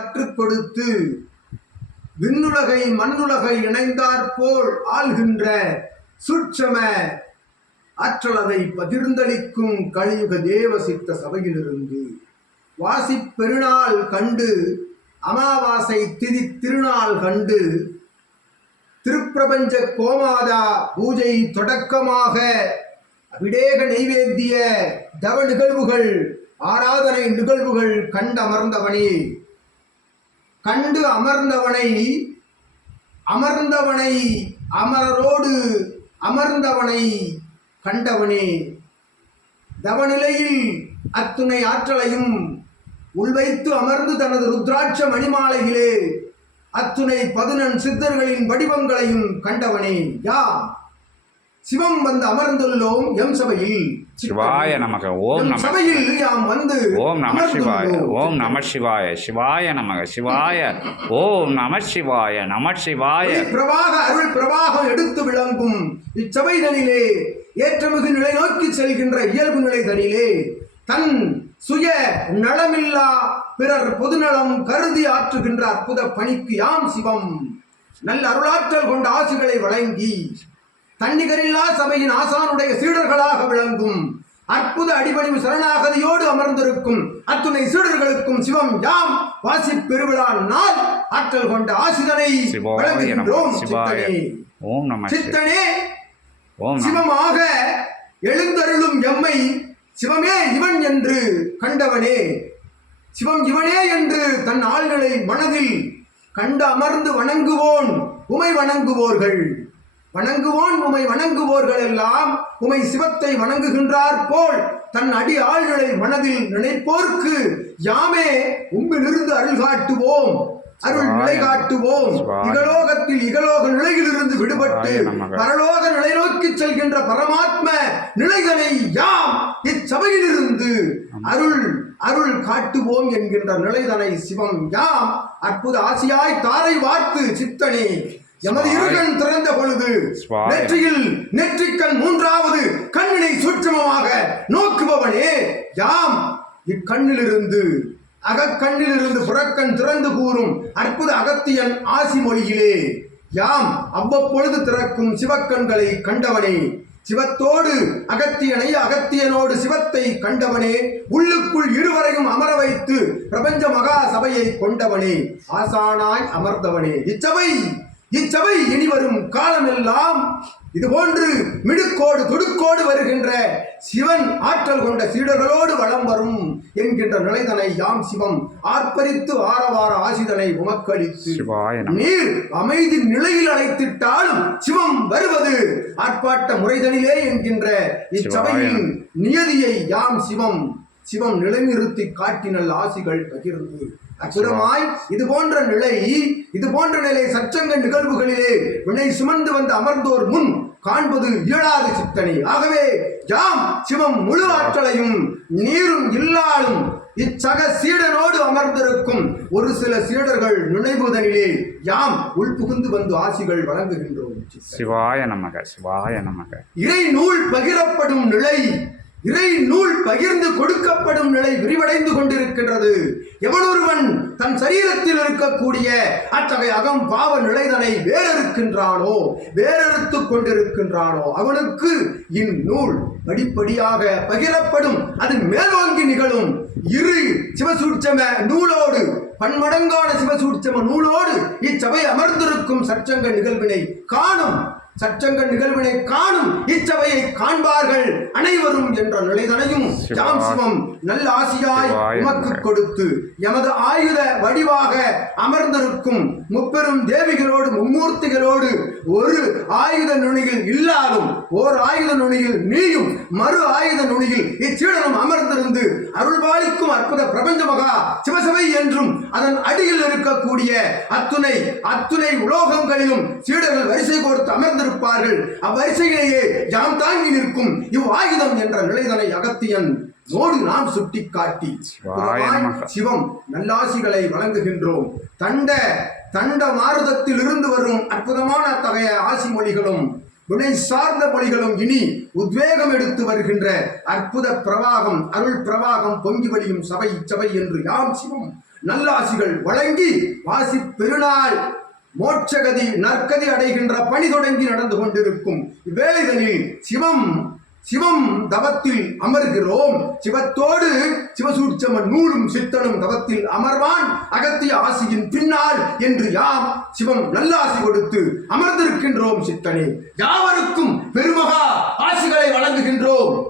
கற்றுக் கொடுத்து விண்ணுலகை மண்ணுலகை இணைந்தாற்போல் ஆள்கின்ற சூட்சம ஆற்றலதை பகிர்ந்தளிக்கும் கலியுக தேவ சித்த சபையிலிருந்து வாசிப்பெருநாள் கண்டு அமாவாசை திதி திருநாள் கண்டு திருப்பிரபஞ்ச கோமாதா பூஜை தொடக்கமாக அபிடேக நைவேத்திய தவ நிகழ்வுகள் ஆராதனை நிகழ்வுகள் கண்டமர்ந்தவனே. கண்டு அமர்ந்தவனை அமர்ந்தவனை அமரரோடு அமர்ந்தவனை கண்டவனே. தவநிலையில் அத்துணை ஆற்றலையும் உள்வைத்து அமர்ந்து தனது ருத்ராட்ச மணிமாலையிலே அத்துணை பதினெண் சித்தர்களின் வடிவங்களையும் கண்டவனே. யா சிவம் வந்து அமர்ந்துள்ளோம் எம் சபையில். சிவாய நமக ஓம் நம சபையில் யாம் வந்து ஓம் நம சிவாய. ஓம் நம சிவாய சிவாய நமக சிவாய. ஓம் நம சிவாய நம சிவாய. பிரவாக அருள் பிரவாகம் எடுத்து விளங்கும் இச்சபைதனிலே ஏற்றமிகு நிலை நோக்கி செல்கின்ற இயல்பு நிலை தனிலே தன் சுய நலமில்லா பிறர் பொதுநலம் கருதி ஆற்றுகின்ற அற்புத பணிக்கு யாம் சிவம். நல்ல அருளாற்றல் கொண்ட ஆசிகளை வழங்கி தன்னிகரில்லா சபையின் ஆசானுடைய சீடர்களாக விளங்கும். அற்புத அடிபணிவு சரணாகதியோடு அமர்ந்திருக்கும் அத்துணை சீடர்களுக்கும் சிவம் யாம் வாசி பெருவிழா நாள் ஆற்றல் கொண்ட ஆசிதனை வழங்குகின்றோம். சித்தனே. சிவமாக எழுந்தருளும் எம்மை சிவமே இவன் என்று கண்டவனே. சிவம் இவனே என்று தன் ஆள்களை மனதில் கண்டு அமர்ந்து வணங்குவோன் உமை வணங்குவோர்கள். வணங்குவோன் உமை வணங்குவோர்கள் எல்லாம் உமை சிவத்தை வணங்குகின்றார் போல் தன் அடி ஆள்களை மனதில் நினைப்போர்க்கு யாமே உம்மிலிருந்து அருள் காட்டுவோம் அருள் நிலை காட்டுவோம். இகலோகத்தில் இகலோக நிலையிலிருந்து விடுபட்டு. பரலோக நிலை நோக்கி செல்கின்ற பரமாத்ம நிலைகளை யாம் இச்சபையிலிருந்து அருள் அருள் காட்டுவோம் என்கின்ற நிலைதனை சிவம் யாம் அற்புத ஆசியாய் தாரை வார்த்து சித்தனே எமது. இருகண் திறந்த பொழுது. நெற்றியில் நெற்றிக்கண் மூன்றாவது கண்ணினை சூட்சமமாக நோக்குபவனே. யாம்? இக்கண்ணிலிருந்து அகக்கண்ணிலிருந்து புறக்கண் திறந்து கூறும் அற்புத அகத்தியன் ஆசி மொழியிலே யாம்? அவ்வப்பொழுது திறக்கும் சிவக்கண்களை கண்டவனே. சிவத்தோடு அகத்தியனை அகத்தியனோடு சிவத்தை கண்டவனே. உள்ளுக்குள் இருவரையும் அமர வைத்து பிரபஞ்ச மகா சபையை கொண்டவனே. ஆசானாய் அமர்ந்தவனே. இச்சபை இச்சபை இனி வரும் காலமெல்லாம் இதுபோன்று மிடுக்கோடு துடுக்கோடு வருகின்ற சிவன் ஆற்றல் கொண்ட சீடர்களோடு வலம் வரும் என்கின்ற நிலைதனை யாம் சிவம் ஆர்ப்பரித்து ஆரவார ஆசிதனை உமக்களித்து. நீர் அமைதி நிலையில் அழைத்திட்டாலும் சிவம் வருவது ஆர்ப்பாட்ட முறைதனிலே என்கின்ற இச்சபையின் நியதியை யாம் சிவம் சிவம் நிலைநிறுத்தி காட்டினல் ஆசிகள் பகிர்ந்து. அற்புதமாய் இது போன்ற நிலை இது போன்ற நிலை சச்சங்க நிகழ்வுகளிலே வினை சுமந்து வந்து அமர்ந்தோர் முன் காண்பது இயலாத சித்தனை ஆகவே யாம் சிவம் முழு ஆற்றலையும் நீரும் இல்லாலும் இச்சக சீடனோடு அமர்ந்திருக்கும் ஒரு சில சீடர்கள் நினைவுதனிலே யாம் உள்புகுந்து வந்து ஆசிகள் வழங்குகின்றோம். சிவாய நமக சிவாய நமக. இறை நூல் பகிரப்படும் நிலை இறை நூல் பகிர்ந்து கொடுக்கப்படும் நிலை விரிவடைந்து கொண்டிருக்கின்றது. எவனொருவன் தன் சரீரத்தில் இருக்கக்கூடிய அத்தகைய அகம் பாவ நிலைதனை வேறறுக்கின்றானோ வேறறுத்து கொண்டிருக்கின்றானோ அவனுக்கு இந்நூல் படிப்படியாக பகிரப்படும் அது மேலோங்கி நிகழும். இரு சிவசூட்சம நூலோடு பன்மடங்கான சிவசூட்சம நூலோடு இச்சபை அமர்ந்திருக்கும் சச்சங்க நிகழ்வினை காணும். சச்சங்க நிகழ்வினை காணும் இச்சபையை காண்பார்கள் அனைவரும் என்ற நிலைதனையும் ஜாம் சிவம் நல்ல ஆசியாய் உமக்கு. கொடுத்து எமது ஆயுத வடிவாக அமர்ந்திருக்கும் முப்பெரும் தேவிகளோடு மும்மூர்த்திகளோடு ஒரு ஆயுத நுனியில் இல்லாலும் ஓர் ஆயுத நுனியில் நீயும் மறு ஆயுத நுனியில் இச்சீடனும் அமர்ந்திருந்து அருள்பாலிக்கும் அற்புத பிரபஞ்ச மகா சிவசபை என்றும் அதன் அடியில் இருக்கக்கூடிய அத்துணை அத்துணை உலோகங்களிலும் சீடர்கள் வரிசை கோர்த்து அமர்ந்திருப்பார்கள் அவ்வரிசையிலேயே ஜாம் தாங்கி நிற்கும் இவ் ஆயுதம் என்ற நிலைதனை அகத்தியன் நோடு நாம் சிவாய நமக. சிவம் நல்லாசிகளை வழங்குகின்றோம் தண்ட தண்ட மாருதத்தில் இருந்து வரும் அற்புதமான அத்தகைய ஆசி மொழிகளும் வினை சார்ந்த மொழிகளும் இனி உத்வேகம் எடுத்து வருகின்ற அற்புத பிரவாகம் அருள் பிரவாகம் பொங்கி வழியும் சபை சபை என்று யாம் சிவம் நல்லாசிகள் வழங்கி வாசி பெருநாள் மோட்சகதி நற்கதி அடைகின்ற பணி தொடங்கி நடந்து கொண்டிருக்கும். இவ்வேளைதனில் சிவம் சிவம் தவத்தில் அமர்கிறோம். சிவத்தோடு சிவசூட்சம நூலும் சித்தனும் தவத்தில் அமர்வான். அகத்திய ஆசியின் பின்னால் என்று யாம் சிவம் நல்லாசி கொடுத்து அமர்ந்திருக்கின்றோம் சித்தனே. யாவருக்கும் பெருமகா ஆசிகளை வழங்குகின்றோம்.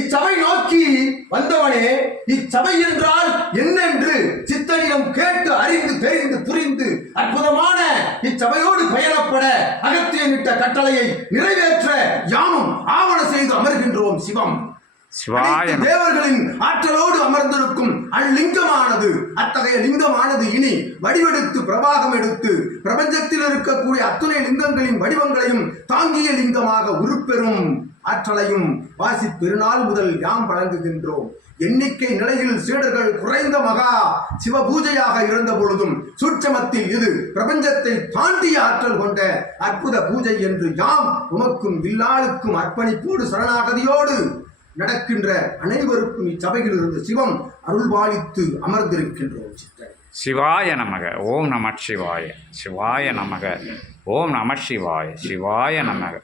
இச்சபை நோக்கி வந்தவனே இச்சபை என்றால் என்னென்று சித்தனிடம் கேட்டு அறிந்து தெரிந்து புரிந்து அற்புதமான இச்சபையோடு பயணப்பட அகத்தியமிட்ட கட்டளையை நிறைவேற்ற யாமும் ஆவண செய்து அமர்கின்றோம் சிவம். தேவர்களின் ஆற்றலோடு அமர்ந்திருக்கும் அல்லிங்கமானது அத்தகைய லிங்கமானது இனி வடிவெடுத்து பிரவாகம் எடுத்து பிரபஞ்சத்தில் இருக்கக்கூடிய அத்துணை லிங்கங்களின் வடிவங்களையும் தாங்கிய லிங்கமாக உருப்பெறும். ஆற்றலையும் வாசி பெருநாள் முதல் யாம் வழங்குகின்றோம். எண்ணிக்கை நிலையில் சீடர்கள் குறைந்த மகா சிவ பூஜையாக இருந்த பொழுதும் சூட்சமத்தில் இது பிரபஞ்சத்தை தாண்டிய ஆற்றல் கொண்ட அற்புத பூஜை என்று யாம் உமக்கும் வில்லாளுக்கும் அர்ப்பணிப்போடு சரணாகதியோடு நடக்கின்ற அனைவருக்கும் இச்சபையில் இருந்து சிவம் அருள்பாலித்து அமர்ந்திருக்கின்றோம் சித்தரை. சிவாய நமக. ஓம் நம சிவாய. சிவாய நமக. ஓம் நம சிவாய. சிவாய நமக.